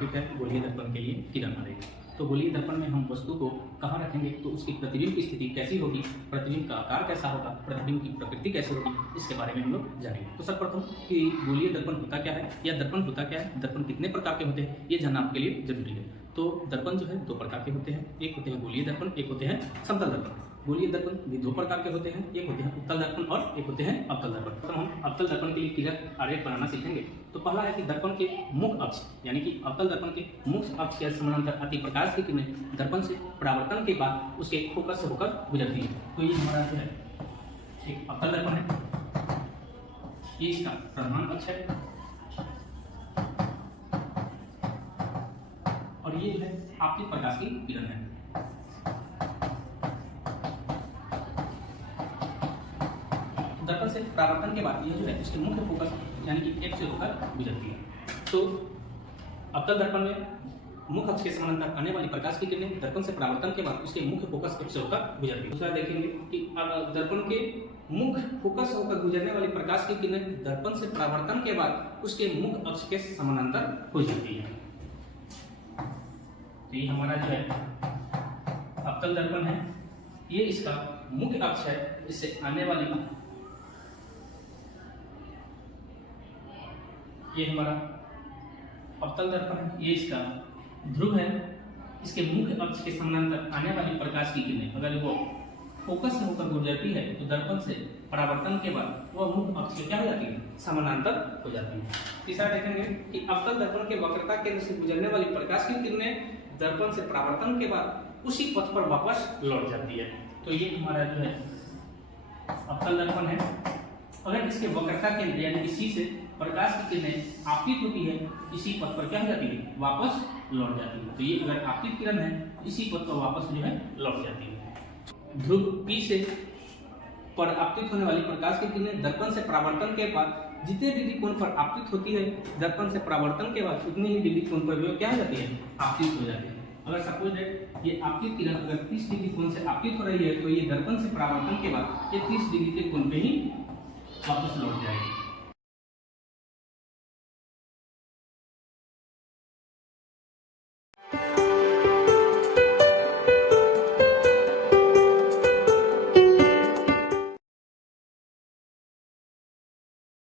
Topic है गोलीय दर्पण के लिए किरण आरेख। तो गोलीय दर्पण में हम वस्तु को कहाँ रखेंगे तो उसकी प्रतिबिंब की स्थिति कैसी होगी, प्रतिबिंब का आकार कैसा होगा, प्रतिबिंब की प्रकृति कैसी होगी, इसके बारे में हम लोग जानेंगे। तो सर्वप्रथम कि गोलीय दर्पण होता क्या है या दर्पण होता क्या है, दर्पण कितने प्रकार के होते हैं, ये जानना आपके लिए जरूरी है। तो दर्पण जो है दो प्रकार के होते हैं, एक होते हैं गोलीय दर्पण, एक होते हैं समतल दर्पण। गोलीय दर्पण भी दो प्रकार के होते हैं, एक होते हैं उत्तल दर्पण और एक होते हैं अवतल दर्पण। तो हम अवतल दर्पण के लिए किरण आरेख बनाना सीखेंगे। तो पहला है कि दर्पण के मुख अक्ष यानी कि अवतल दर्पण के मुख अक्ष के समानांतर आती प्रकाश की किरणें दर्पण से परावर्तन के बाद उसके फोकस से होकर गुजरती है। तो ये हमारा जो है एक अवतल दर्पण है, ये इसका प्रधान अक्ष है और ये जो है आपतित प्रकाश की किरण है। दर्पण से परावर्तन के बाद यह जो है इसके मुख्य फोकस यानी कि F से होकर गुजरती है। तो अवतल दर्पण में मुख अक्ष के समानांतर आने वाली प्रकाश की किरणें दर्पण से परावर्तन के बाद उसके मुख्य फोकस F से होकर गुजरती है। दूसरा देखेंगे कि दर्पण के मुख्य फोकस होकर गुजरने वाली प्रकाश की किरणें दर्पण से परावर्तन के बाद उसके मुख अक्ष के समानांतर हो जाती है। तो ये हमारा जो है अवतल दर्पण है, ये इसका मुख्य अक्ष है, इससे आने वाली ये हमारा अवतल दर्पण है, ये इसका ध्रुव है, इसके मुख्य अक्ष के समानांतर आने वाली प्रकाश की किरणें अगर वो फोकस से होकर गुजरती है तो दर्पण से परावर्तन के बाद वह मुख्य अक्ष से क्या हो जाती है, समानांतर हो जाती है। तीसरा देखेंगे कि अवतल दर्पण के वक्रता केंद्र से गुजरने वाली प्रकाश की किरणें दर्पण से परावर्तन के बाद उसी पथ पर वापस लौट जाती है। तो ये हमारा जो है अवतल दर्पण है। अगर इसके वक्रता केंद्र यानी कि C से प्रकाश की किरणें आपतित होती है, इसी पथ पर क्या हो जाती है, वापस लौट जाती है। तो ये अगर आपतित किरण है इसी पथ पर वापस जो है लौट जाती है। ध्रुव P से पर आपतित होने वाली प्रकाश की किरणें दर्पण से परावर्तन के बाद जितने डिग्री कोण पर आपतित होती है, दर्पण से परावर्तन के बाद उतनी ही डिग्री कोण पर वो क्या हो जाती है, आपतित हो जाती है। अगर सपोज दैट ये आपतित किरण अगर 30 डिग्री कोण से आपतित हो रही है तो ये दर्पण से परावर्तन के बाद ये 30 डिग्री के कोण पे ही वापस लौट जाएगी।